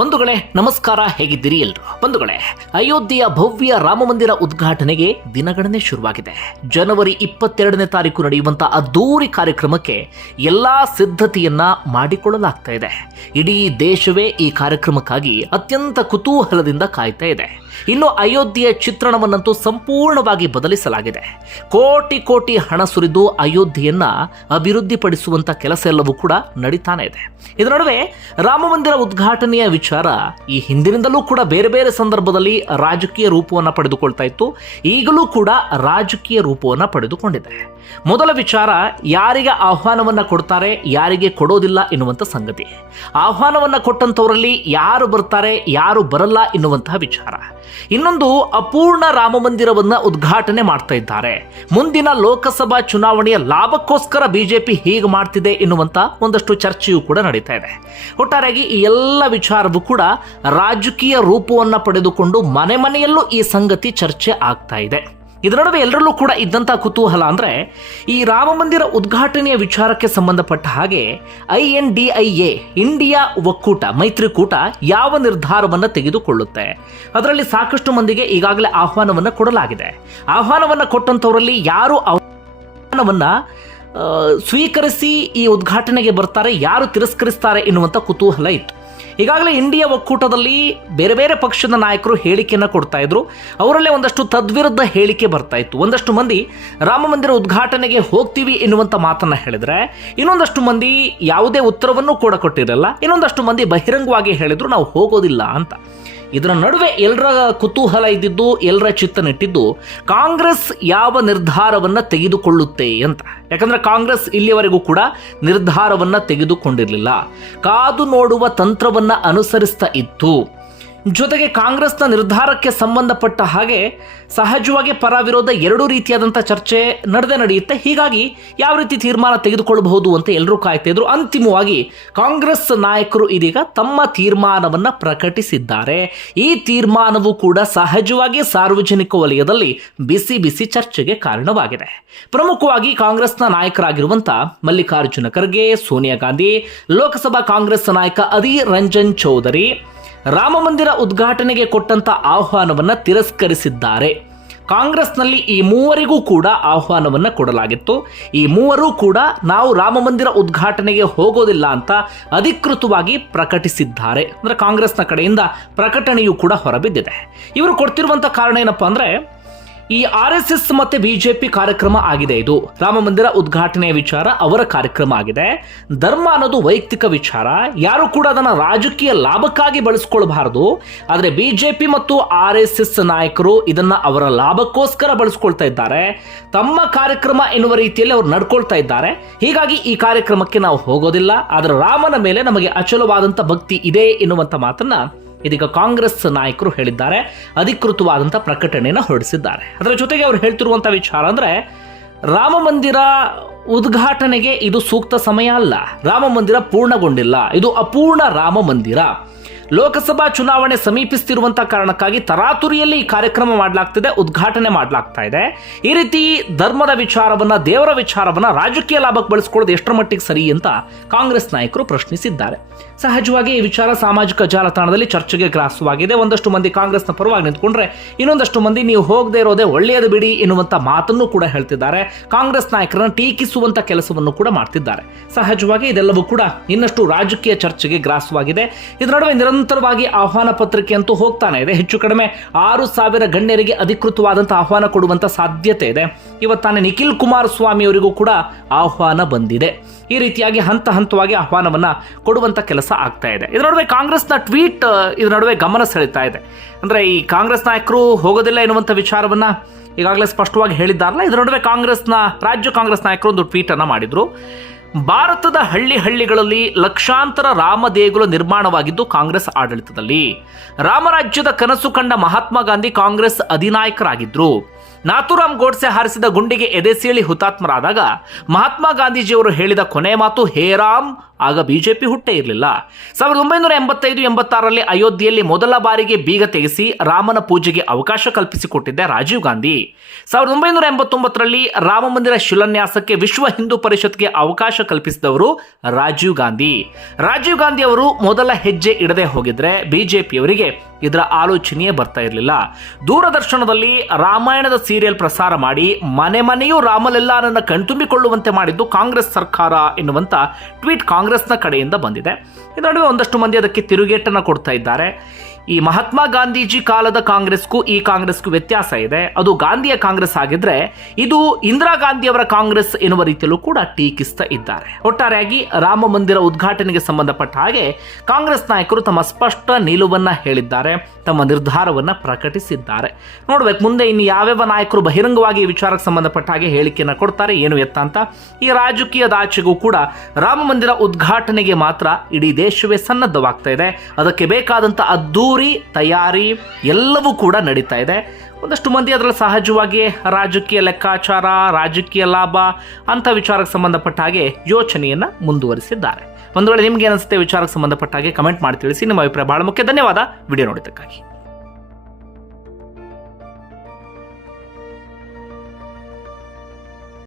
ಬಂಧುಗಳೇ, ನಮಸ್ಕಾರ ಹೇಗಿದ್ದೀರಿ ಎಲ್ರು? ಬಂಧುಗಳೇ, ಅಯೋಧ್ಯೆಯ ಭವ್ಯ ರಾಮ ಮಂದಿರ ಉದ್ಘಾಟನೆಗೆ ದಿನಗಣನೆ ಶುರುವಾಗಿದೆ. ಜನವರಿ ಇಪ್ಪತ್ತೆರಡನೇ ತಾರೀಕು ನಡೆಯುವಂತಹ ಅದ್ದೂರಿ ಕಾರ್ಯಕ್ರಮಕ್ಕೆ ಎಲ್ಲಾ ಸಿದ್ಧತೆಯನ್ನ ಮಾಡಿಕೊಳ್ಳಲಾಗ್ತಾ ಇದೆ. ಇಡೀ ದೇಶವೇ ಈ ಕಾರ್ಯಕ್ರಮಕ್ಕಾಗಿ ಅತ್ಯಂತ ಕುತೂಹಲದಿಂದ ಕಾಯ್ತಾ ಇದೆ. ಇನ್ನು ಅಯೋಧ್ಯೆಯ ಚಿತ್ರಣವನ್ನಂತೂ ಸಂಪೂರ್ಣವಾಗಿ ಬದಲಿಸಲಾಗಿದೆ. ಕೋಟಿ ಕೋಟಿ ಹಣ ಸುರಿದು ಅಯೋಧ್ಯೆಯನ್ನ ಅಭಿವೃದ್ಧಿಪಡಿಸುವಂತ ಕೆಲಸ ಎಲ್ಲವೂ ಕೂಡ ನಡೀತಾನೆ ಇದೆ. ಇದರ ನಡುವೆ ರಾಮ ಮಂದಿರ ಉದ್ಘಾಟನೆಯ ವಿಚಾರ ಈ ಹಿಂದಿನಿಂದಲೂ ಕೂಡ ಬೇರೆ ಬೇರೆ ಸಂದರ್ಭದಲ್ಲಿ ರಾಜಕೀಯ ರೂಪವನ್ನು ಪಡೆದುಕೊಳ್ತಾ ಇತ್ತು. ಈಗಲೂ ಕೂಡ ರಾಜಕೀಯ ರೂಪವನ್ನು ಪಡೆದುಕೊಂಡಿದೆ ಮೊದಲ ವಿಚಾರ, ಯಾರಿಗೆ ಆಹ್ವಾನವನ್ನ ಕೊಡ್ತಾರೆ, ಯಾರಿಗೆ ಕೊಡೋದಿಲ್ಲ ಎನ್ನುವಂಥ ಸಂಗತಿ. ಆಹ್ವಾನವನ್ನ ಕೊಟ್ಟಂಥವರಲ್ಲಿ ಯಾರು ಬರ್ತಾರೆ, ಯಾರು ಬರಲ್ಲ ಎನ್ನುವಂತಹ ವಿಚಾರ. ಇನ್ನೊಂದು, ಅಪೂರ್ಣ ರಾಮ ಮಂದಿರವನ್ನು ಉದ್ಘಾಟನೆ ಮಾಡ್ತಾ ಇದ್ದಾರೆ. ಮುಂದಿನ ಲೋಕಸಭಾ ಚುನಾವಣೆಯ ಲಾಭಕ್ಕೋಸ್ಕರ ಬಿಜೆಪಿ ಹೀಗೆ ಮಾಡ್ತಿದೆ ಎನ್ನುವಂತ ಒಂದಷ್ಟು ಚರ್ಚೆಯೂ ಕೂಡ ನಡೀತಾ ಇದೆ. ಒಟ್ಟಾರೆಯಾಗಿ ಈ ಎಲ್ಲ ವಿಚಾರವೂ ಕೂಡ ರಾಜಕೀಯ ರೂಪವನ್ನು ಪಡೆದುಕೊಂಡು ಮನೆ ಮನೆಯಲ್ಲೂ ಈ ಸಂಗತಿ ಚರ್ಚೆ ಆಗ್ತಾ ಇದೆ. ಇದರ ನಡುವೆ ಎಲ್ಲರಲ್ಲೂ ಕೂಡ ಇದ್ದಂಥ ಕುತೂಹಲ ಅಂದರೆ ಈ ರಾಮ ಮಂದಿರ ಉದ್ಘಾಟನೆಯ ವಿಚಾರಕ್ಕೆ ಸಂಬಂಧಪಟ್ಟ ಹಾಗೆ I N D I A, India ಒಕ್ಕೂಟ, ಮೈತ್ರಿಕೂಟ ಯಾವ ನಿರ್ಧಾರವನ್ನು ತೆಗೆದುಕೊಳ್ಳುತ್ತೆ? ಅದರಲ್ಲಿ ಸಾಕಷ್ಟು ಮಂದಿಗೆ ಈಗಾಗಲೇ ಆಹ್ವಾನವನ್ನು ಕೊಡಲಾಗಿದೆ. ಆಹ್ವಾನವನ್ನು ಕೊಟ್ಟಂಥವರಲ್ಲಿ ಯಾರು ಆಹ್ವಾನವನ್ನು ಸ್ವೀಕರಿಸಿ ಈ ಉದ್ಘಾಟನೆಗೆ ಬರ್ತಾರೆ, ಯಾರು ತಿರಸ್ಕರಿಸ್ತಾರೆ ಎನ್ನುವಂಥ ಕುತೂಹಲ ಇತ್ತು. ಈಗಾಗಲೇ ಇಂಡಿಯಾ ಒಕ್ಕೂಟದಲ್ಲಿ ಬೇರೆ ಬೇರೆ ಪಕ್ಷದ ನಾಯಕರು ಹೇಳಿಕೆಯನ್ನು ಕೊಡ್ತಾ ಇದ್ರು. ಅವರಲ್ಲೇ ಒಂದಷ್ಟು ತದ್ವಿರುದ್ಧ ಹೇಳಿಕೆ ಬರ್ತಾ ಇತ್ತು. ಒಂದಷ್ಟು ಮಂದಿ ರಾಮ ಮಂದಿರ ಉದ್ಘಾಟನೆಗೆ ಹೋಗ್ತೀವಿ ಎನ್ನುವಂಥ ಮಾತನ್ನು ಹೇಳಿದ್ರೆ, ಇನ್ನೊಂದಷ್ಟು ಮಂದಿ ಯಾವುದೇ ಉತ್ತರವನ್ನು ಕೂಡ ಕೊಟ್ಟಿರಲ್ಲ, ಇನ್ನೊಂದಷ್ಟು ಮಂದಿ ಬಹಿರಂಗವಾಗಿ ಹೇಳಿದ್ರು, ನಾವು ಹೋಗೋದಿಲ್ಲ ಅಂತ. ಇದರ ನಡುವೆ ಎಲ್ಲರ ಕುತೂಹಲ ಇದ್ದಿದ್ದು ಎಲ್ಲರ ಚಿತ್ತ ನೆಟ್ಟಿದ್ದು ಕಾಂಗ್ರೆಸ್ ಯಾವ ನಿರ್ಧಾರವನ್ನ ತೆಗೆದುಕೊಳ್ಳುತ್ತೆ ಅಂತ. ಯಾಕಂದ್ರೆ ಕಾಂಗ್ರೆಸ್ ಇಲ್ಲಿಯವರೆಗೂ ಕೂಡ ನಿರ್ಧಾರವನ್ನ ತೆಗೆದುಕೊಂಡಿರಲಿಲ್ಲ. ಕಾದು ನೋಡುವ ತಂತ್ರವನ್ನ ಅನುಸರಿಸ್ತಾ ಇತ್ತು. ಜೊತೆಗೆ ಕಾಂಗ್ರೆಸ್ನ ನಿರ್ಧಾರಕ್ಕೆ ಸಂಬಂಧಪಟ್ಟ ಹಾಗೆ ಸಹಜವಾಗಿ ಪರ ವಿರೋಧ ಎರಡೂ ರೀತಿಯಾದಂಥ ಚರ್ಚೆ ನಡೆದೇ ನಡೆಯುತ್ತೆ. ಹೀಗಾಗಿ ಯಾವ ರೀತಿ ತೀರ್ಮಾನ ತೆಗೆದುಕೊಳ್ಳಬಹುದು ಅಂತ ಎಲ್ಲರೂ ಕಾಯ್ತಿದ್ರು ಅಂತಿಮವಾಗಿ ಕಾಂಗ್ರೆಸ್ ನಾಯಕರು ಇದೀಗ ತಮ್ಮ ತೀರ್ಮಾನವನ್ನು ಪ್ರಕಟಿಸಿದ್ದಾರೆ. ಈ ತೀರ್ಮಾನವು ಕೂಡ ಸಹಜವಾಗಿ ಸಾರ್ವಜನಿಕ ವಲಯದಲ್ಲಿ ಬಿಸಿ ಬಿಸಿ ಚರ್ಚೆಗೆ ಕಾರಣವಾಗಿದೆ. ಪ್ರಮುಖವಾಗಿ ಕಾಂಗ್ರೆಸ್ನ ನಾಯಕರಾಗಿರುವಂಥ ಮಲ್ಲಿಕಾರ್ಜುನ ಖರ್ಗೆ, ಸೋನಿಯಾ ಗಾಂಧಿ, ಲೋಕಸಭಾ ಕಾಂಗ್ರೆಸ್ ನಾಯಕ ಅಧೀರ್ ರಂಜನ್ ಚೌಧರಿ ರಾಮ ಮಂದಿರ ಉದ್ಘಾಟನೆಗೆ ಕೊಟ್ಟಂತ ಆಹ್ವಾನವನ್ನ ತಿರಸ್ಕರಿಸಿದ್ದಾರೆ. ಕಾಂಗ್ರೆಸ್ನಲ್ಲಿ ಈ ಮೂವರಿಗೂ ಕೂಡ ಆಹ್ವಾನವನ್ನ ಕೊಡಲಾಗಿತ್ತು. ಈ ಮೂವರು ಕೂಡ ನಾವು ರಾಮ ಮಂದಿರ ಉದ್ಘಾಟನೆಗೆ ಹೋಗೋದಿಲ್ಲ ಅಂತ ಅಧಿಕೃತವಾಗಿ ಪ್ರಕಟಿಸಿದ್ದಾರೆ. ಅಂದ್ರೆ ಕಾಂಗ್ರೆಸ್ನ ಕಡೆಯಿಂದ ಪ್ರಕಟಣೆಯೂ ಕೂಡ ಹೊರಬಿದ್ದಿದೆ. ಇವರು ಕೊಡ್ತಿರುವಂತ ಕಾರಣ ಏನಪ್ಪಾ ಅಂದ್ರೆ ಈ ಆರ್ ಎಸ್ ಎಸ್ ಮತ್ತೆ ಬಿಜೆಪಿ ಕಾರ್ಯಕ್ರಮ ಆಗಿದೆ ಇದು. ರಾಮ ಮಂದಿರ ಉದ್ಘಾಟನೆಯ ವಿಚಾರ ಅವರ ಕಾರ್ಯಕ್ರಮ ಆಗಿದೆ. ಧರ್ಮ ಅನ್ನೋದು ವೈಯಕ್ತಿಕ ವಿಚಾರ. ಯಾರು ಕೂಡ ಅದನ್ನ ರಾಜಕೀಯ ಲಾಭಕ್ಕಾಗಿ ಬಳಸ್ಕೊಳ್ಬಾರದು. ಆದರೆ ಬಿಜೆಪಿ ಮತ್ತು ಆರ್ ಎಸ್ ಎಸ್ ನಾಯಕರು ಇದನ್ನ ಅವರ ಲಾಭಕ್ಕೋಸ್ಕರ ಬಳಸ್ಕೊಳ್ತಾ ಇದ್ದಾರೆ. ತಮ್ಮ ಕಾರ್ಯಕ್ರಮ ಎನ್ನುವ ರೀತಿಯಲ್ಲಿ ಅವರು ನಡ್ಕೊಳ್ತಾ ಇದ್ದಾರೆ. ಹೀಗಾಗಿ ಈ ಕಾರ್ಯಕ್ರಮಕ್ಕೆ ನಾವು ಹೋಗೋದಿಲ್ಲ. ಆದರೆ ರಾಮನ ಮೇಲೆ ನಮಗೆ ಅಚಲವಾದಂತ ಭಕ್ತಿ ಇದೆ ಎನ್ನುವಂತ ಮಾತನ್ನ ಇದೀಗ ಕಾಂಗ್ರೆಸ್ ನಾಯಕರು ಹೇಳಿದ್ದಾರೆ ಅಧಿಕೃತವಾದಂಥ ಪ್ರಕಟಣೆಯನ್ನು ಹೊರಡಿಸಿದ್ದಾರೆ. ಅದರ ಜೊತೆಗೆ ಅವರು ಹೇಳ್ತಿರುವಂಥ ವಿಚಾರ ಅಂದ್ರೆ, ರಾಮ ಮಂದಿರ ಉದ್ಘಾಟನೆಗೆ ಇದು ಸೂಕ್ತ ಸಮಯ ಅಲ್ಲ. ರಾಮ ಮಂದಿರ ಪೂರ್ಣಗೊಂಡಿಲ್ಲ. ಇದು ಅಪೂರ್ಣ ರಾಮ ಮಂದಿರ. ಲೋಕಸಭಾ ಚುನಾವಣೆ ಸಮೀಪಿಸ್ತಿರುವಂತಹ ಕಾರಣಕ್ಕಾಗಿ ತರಾತುರಿಯಲ್ಲಿ ಈ ಕಾರ್ಯಕ್ರಮ ಮಾಡಲಾಗ್ತಿದೆ, ಉದ್ಘಾಟನೆ ಮಾಡಲಾಗ್ತಾ ಇದೆ. ಈ ರೀತಿ ಧರ್ಮದ ವಿಚಾರವನ್ನ, ದೇವರ ವಿಚಾರವನ್ನ ರಾಜಕೀಯ ಲಾಭಕ್ಕೆ ಬಳಸ್ಕೊಳ್ಳೋದು ಎಷ್ಟರ ಮಟ್ಟಿಗೆ ಸರಿ ಅಂತ ಕಾಂಗ್ರೆಸ್ ನಾಯಕರು ಪ್ರಶ್ನಿಸಿದ್ದಾರೆ. ಸಹಜವಾಗಿ ಈ ವಿಚಾರ ಸಾಮಾಜಿಕ ಜಾಲತಾಣದಲ್ಲಿ ಚರ್ಚೆಗೆ ಗ್ರಾಸವಾಗಿದೆ. ಒಂದಷ್ಟು ಮಂದಿ ಕಾಂಗ್ರೆಸ್ನ ಪರವಾಗಿ ನಿಂತ್ಕೊಂಡ್ರೆ ಇನ್ನೊಂದಷ್ಟು ಮಂದಿ ನೀವು ಹೋಗದೆ ಇರೋದೇ ಒಳ್ಳೆಯದು ಬಿಡಿ ಎನ್ನುವಂತ ಮಾತನ್ನು ಕೂಡ ಹೇಳ್ತಿದ್ದಾರೆ. ಕಾಂಗ್ರೆಸ್ ನಾಯಕರನ್ನು ಟೀಕಿಸುವಂತ ಕೆಲಸವನ್ನು ಕೂಡ ಮಾಡ್ತಿದ್ದಾರೆ. ಸಹಜವಾಗಿ ಇದೆಲ್ಲವೂ ಕೂಡ ಇನ್ನಷ್ಟು ರಾಜಕೀಯ ಚರ್ಚೆಗೆ ಗ್ರಾಸವಾಗಿದೆ. ಇದರ ನಡುವೆ ನಿರಂತರವಾಗಿ ಆಹ್ವಾನ ಪತ್ರಿಕೆ ಅಂತೂ ಹೋಗ್ತಾನೆ ಇದೆ. ಹೆಚ್ಚು ಕಡಿಮೆ ಆರು ಸಾವಿರ ಗಣ್ಯರಿಗೆ ಅಧಿಕೃತವಾದಂಥ ಆಹ್ವಾನ ಕೊಡುವಂತ ಸಾಧ್ಯತೆ ಇದೆ. ಇವತ್ತಾನೆ ನಿಖಿಲ್ ಕುಮಾರಸ್ವಾಮಿ ಅವರಿಗೂ ಕೂಡ ಆಹ್ವಾನ ಬಂದಿದೆ. ಈ ರೀತಿಯಾಗಿ ಹಂತ ಹಂತವಾಗಿ ಆಹ್ವಾನವನ್ನ ಕೊಡುವಂತ ಕೆಲಸ ಆಗ್ತಾ ಇದೆ. ಇದರ ನಡುವೆ ಕಾಂಗ್ರೆಸ್ನ ಟ್ವೀಟ್, ಇದರ ನಡುವೆ ಗಮನ ಸೆಳೀತಾ ಇದೆ. ಅಂದ್ರೆ ಈ ಕಾಂಗ್ರೆಸ್ ನಾಯಕರು ಹೋಗೋದಿಲ್ಲ ಎನ್ನುವಂಥ ವಿಚಾರವನ್ನ ಈಗಾಗಲೇ ಸ್ಪಷ್ಟವಾಗಿ ಹೇಳಿದ್ದಾರಲ್ಲ. ಇದರ ನಡುವೆ ಕಾಂಗ್ರೆಸ್ನ, ರಾಜ್ಯ ಕಾಂಗ್ರೆಸ್ ನಾಯಕರು ಒಂದು ಟ್ವೀಟನ್ನು ಮಾಡಿದ್ರು. ಭಾರತದ ಹಳ್ಳಿ ಹಳ್ಳಿಗಳಲ್ಲಿ ಲಕ್ಷಾಂತರ ರಾಮ ದೇಗುಲ ನಿರ್ಮಾಣವಾಗಿದ್ದು ಕಾಂಗ್ರೆಸ್ ಆಡಳಿತದಲ್ಲಿ. ರಾಮರಾಜ್ಯದ ಕನಸು ಕಂಡ ಮಹಾತ್ಮ ಗಾಂಧಿ ಕಾಂಗ್ರೆಸ್ ಅಧಿನಾಯಕರಾಗಿದ್ರು. ನಾಥುರಾಮ್ ಗೋಡ್ಸೆ ಹಾರಿಸಿದ ಗುಂಡಿಗೆ ಎದೆಸೇಳಿ ಹುತಾತ್ಮರಾದಾಗ ಮಹಾತ್ಮ ಗಾಂಧೀಜಿಯವರು ಹೇಳಿದ ಕೊನೆ ಮಾತು, ಹೇ ರಾಮ್ ಆಗ ಬಿಜೆಪಿ ಹುಟ್ಟೇ ಇರಲಿಲ್ಲ. ಸಾವಿರದ ಒಂಬೈನೂರ ಎಂಬತ್ತೈದು ಎಂಬತ್ತಾರರಲ್ಲಿ ಅಯೋಧ್ಯೆಯಲ್ಲಿ ಮೊದಲ ಬಾರಿಗೆ ಬೀಗ ತೆಗೆಸಿ ರಾಮನ ಪೂಜೆಗೆ ಅವಕಾಶ ಕಲ್ಪಿಸಿಕೊಟ್ಟಿದ್ದ ರಾಜೀವ್ ಗಾಂಧಿ. ಸಾವಿರದ ಒಂಬೈನೂರ ಎಂಬತ್ತೊಂಬತ್ತರಲ್ಲಿ ರಾಮ ಮಂದಿರ ಶಿಲಾನ್ಯಾಸಕ್ಕೆ ವಿಶ್ವ ಹಿಂದೂ ಪರಿಷತ್ಗೆ ಅವಕಾಶ ಕಲ್ಪಿಸಿದವರು ರಾಜೀವ್ ಗಾಂಧಿ. ರಾಜೀವ್ ಗಾಂಧಿ ಅವರು ಮೊದಲ ಹೆಜ್ಜೆ ಇಡದೆ ಹೋಗಿದ್ರೆ ಬಿಜೆಪಿಯವರಿಗೆ ಇದರ ಆಲೋಚನೆಯೇ ಬರ್ತಾ ಇರಲಿಲ್ಲ. ದೂರದರ್ಶನದಲ್ಲಿ ರಾಮಾಯಣದ ಸೀರಿಯಲ್ ಪ್ರಸಾರ ಮಾಡಿ ಮನೆ ಮನೆಯೂ ರಾಮಲೆಲ್ಲಾನನ್ನು ಕಣ್ತುಂಬಿಕೊಳ್ಳುವಂತೆ ಮಾಡಿದ್ದು ಕಾಂಗ್ರೆಸ್ ಸರ್ಕಾರ ಎನ್ನುವಂತ ಟ್ವೀಟ್ ಕಾಂಗ್ರೆಸ್ನ ಕಡೆಯಿಂದ ಬಂದಿದೆ. ಈ ನಡುವೆ ಒಂದಷ್ಟು ಮಂದಿ ಅದಕ್ಕೆ ತಿರುಗೇಟನ್ನು ಕೊಡ್ತಾ ಇದ್ದಾರೆ. ಈ ಮಹಾತ್ಮ ಗಾಂಧೀಜಿ ಕಾಲದ ಕಾಂಗ್ರೆಸ್ಗೂ ಈ ಕಾಂಗ್ರೆಸ್ಗೂ ವ್ಯತ್ಯಾಸ ಇದೆ. ಅದು ಗಾಂಧಿಯ ಕಾಂಗ್ರೆಸ್ ಆಗಿದ್ರೆ ಇದು ಇಂದಿರಾ ಗಾಂಧಿಯವರ ಕಾಂಗ್ರೆಸ್ ಎನ್ನುವ ರೀತಿಯಲ್ಲೂ ಕೂಡ ಟೀಕಿಸ್ತಾ ಇದ್ದಾರೆ. ಒಟ್ಟಾರೆಯಾಗಿ ರಾಮ ಮಂದಿರ ಉದ್ಘಾಟನೆಗೆ ಸಂಬಂಧಪಟ್ಟ ಹಾಗೆ ಕಾಂಗ್ರೆಸ್ ನಾಯಕರು ತಮ್ಮ ಸ್ಪಷ್ಟ ನಿಲುವನ್ನ ಹೇಳಿದ್ದಾರೆ, ತಮ್ಮ ನಿರ್ಧಾರವನ್ನ ಪ್ರಕಟಿಸಿದ್ದಾರೆ. ನೋಡ್ಬೇಕು, ಮುಂದೆ ಇನ್ನು ಯಾವ್ಯಾವ ನಾಯಕರು ಬಹಿರಂಗವಾಗಿ ವಿಚಾರಕ್ಕೆ ಸಂಬಂಧಪಟ್ಟ ಹಾಗೆ ಹೇಳಿಕೆಯನ್ನು ಕೊಡ್ತಾರೆ, ಏನು ಎತ್ತ ಅಂತ. ಈ ರಾಜಕೀಯದ ಆಚೆಗೂ ಕೂಡ ರಾಮ ಮಂದಿರ ಉದ್ಘಾಟನೆಗೆ ಮಾತ್ರ ಇಡೀ ದೇಶವೇ ಸನ್ನದ್ಧವಾಗ್ತಾ ಇದೆ. ಅದಕ್ಕೆ ಬೇಕಾದಂಥ ಅದ್ದೂರಿ ತಯಾರಿ ಎಲ್ಲವೂ ಕೂಡ ನಡೀತಾ ಇದೆ. ಒಂದಷ್ಟು ಮಂದಿ ಅದರಲ್ಲಿ ಸಹಜವಾಗಿ ರಾಜಕೀಯ ಲೆಕ್ಕಾಚಾರ, ರಾಜಕೀಯ ಲಾಭ ಅಂಥ ವಿಚಾರಕ್ಕೆ ಸಂಬಂಧಪಟ್ಟ ಹಾಗೆ ಯೋಚನೆಯನ್ನು ಮುಂದುವರಿಸಿದ್ದಾರೆ. ಒಂದು ವೇಳೆ ನಿಮ್ಗೆ ಏನಿಸುತ್ತೆ ವಿಚಾರಕ್ಕೆ ಸಂಬಂಧಪಟ್ಟ ಹಾಗೆ ಕಮೆಂಟ್ ಮಾಡಿ ತಿಳಿಸಿ. ನಿಮ್ಮ ಅಭಿಪ್ರಾಯ ಬಹಳ ಮುಖ್ಯ. ಧನ್ಯವಾದ. ವಿಡಿಯೋ ನೋಡಿದ್ದಕ್ಕಾಗಿ.